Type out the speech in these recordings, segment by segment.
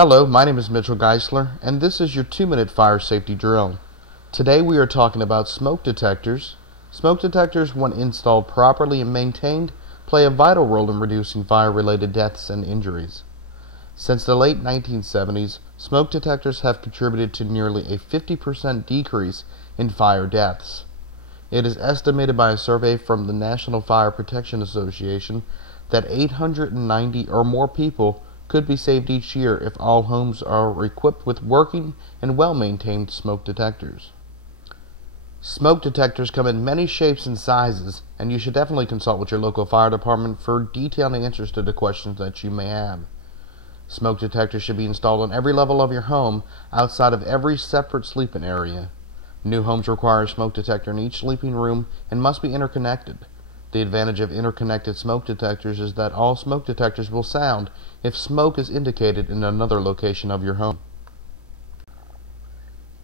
Hello, my name is Mitchell Geisler, and this is your 2-minute fire safety drill. Today we are talking about smoke detectors. Smoke detectors, when installed properly and maintained, play a vital role in reducing fire-related deaths and injuries. Since the late 1970s, smoke detectors have contributed to nearly a 50% decrease in fire deaths. It is estimated by a survey from the National Fire Protection Association that 890 or more people could be saved each year if all homes are equipped with working and well-maintained smoke detectors. Smoke detectors come in many shapes and sizes, and you should definitely consult with your local fire department for detailed answers to the questions that you may have. Smoke detectors should be installed on every level of your home, outside of every separate sleeping area. New homes require a smoke detector in each sleeping room and must be interconnected. The advantage of interconnected smoke detectors is that all smoke detectors will sound if smoke is indicated in another location of your home.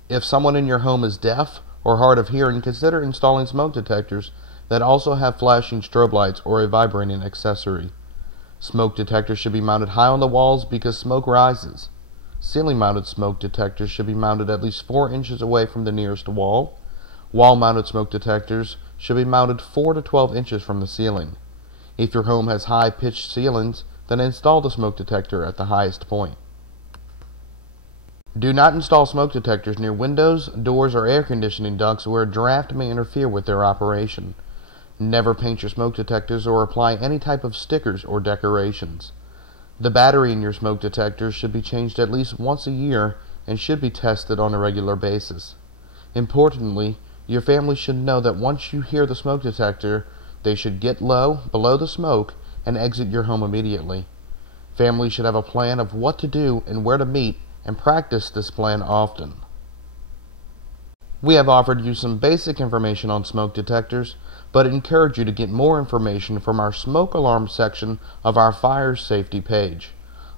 If someone in your home is deaf or hard of hearing, consider installing smoke detectors that also have flashing strobe lights or a vibrating accessory. Smoke detectors should be mounted high on the walls because smoke rises. Ceiling-mounted smoke detectors should be mounted at least 4 inches away from the nearest wall. Wall-mounted smoke detectors should be mounted 4 to 12 inches from the ceiling. If your home has high-pitched ceilings, then install the smoke detector at the highest point. Do not install smoke detectors near windows, doors, or air conditioning ducts where a draft may interfere with their operation. Never paint your smoke detectors or apply any type of stickers or decorations. The battery in your smoke detectors should be changed at least once a year and should be tested on a regular basis. Importantly, your family should know that once you hear the smoke detector, they should get low, below the smoke, and exit your home immediately. Families should have a plan of what to do and where to meet, and practice this plan often. We have offered you some basic information on smoke detectors, but encourage you to get more information from our smoke alarm section of our fire safety page.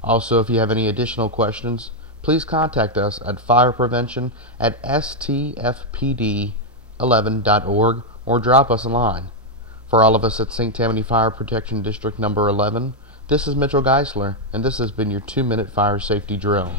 Also, if you have any additional questions, please contact us at fireprevention@stfpd11.org or drop us a line. For all of us at St. Tammany Fire Protection District Number 11, this is Mitchell Geisler, and this has been your 2-minute fire safety drill.